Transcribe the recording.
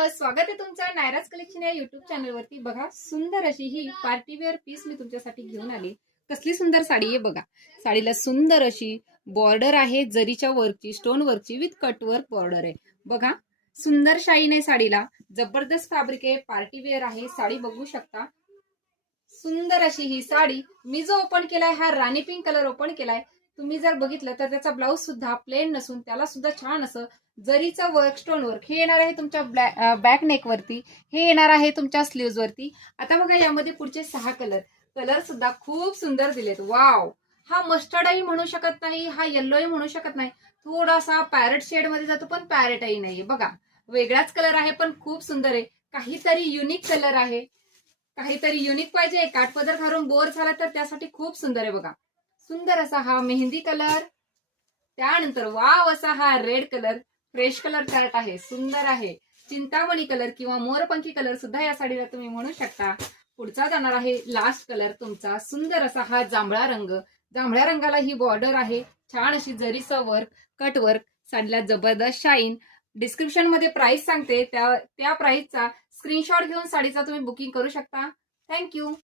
स्वागत आहे तुमचं नायराज कलेक्शन या युट्यूब चॅनलवरती। बघा सुंदर अशी ही पार्टी वेअर पीस मी तुमच्यासाठी घेऊन आली। कसली सुंदर साडी आहे बघा। साडीला सुंदर अशी बॉर्डर आहे, जरीच्या वर्कची, स्टोन वर्कची विथ कट वर्क बॉर्डर आहे। बघा सुंदर शाईन आहे साडीला, जबरदस्त फॅब्रिक आहे, पार्टी वेअर आहे। साडी बघू शकता, सुंदर अशी ही साडी। मी जो ओपन केलाय हा राणी पिंक कलर ओपन केलाय। तुम्ही जर बघितलं तर त्याचा ब्लाउज सुद्धा प्लेन नसून त्याला सुद्धा छान असं जरीचं वर्क, स्टोन वर्क हे येणार आहे तुमच्या बॅक नेक वरती, हे येणार आहे तुमच्या स्लीव्ज वरती। आता बघा यामध्ये पुढचे 6 कलर सुद्धा खूप सुंदर दिलेत। वाव, हा मस्टर्डही म्हणू शकत नाही, हा येल्लोही म्हणू शकत नाही, थोडासा पॅरेट शेड मध्ये जातो पण पॅरेटही नाहीये। बघा वेगळाच कलर आहे पण खूप सुंदर आहे, काहीतरी युनिक कलर आहे, काहीतरी युनिक पाहिजे, काठपदर घालून बोर झाला तर त्यासाठी खूप सुंदर आहे। बघा सुंदर असा हा मेहंदी कलर, त्यानंतर वाव असा हा red colour, fresh colour chart आहे, सुंदर आहे। चिंतामणी कलर किंवा मोरपंखी कलर सुद्धा या साडीला तुम्ही म्हणू शकता। पुढचा जाणार आहे लास्ट कलर तुमचा, सुंदर असा हा जांभळा रंग। जांभळ्या रंगाला ही बॉर्डर आहे, छान अशी जरीचं वर्क, कट वर्क, साडीला जबरदस्त शाईन। डिस्क्रिप्शन मध्ये प्राइस सांगते, त्या प्राइसचा स्क्रीनशॉट घेऊन साडीचा तुम्ही बुकिंग करू शकता। थँक्यू।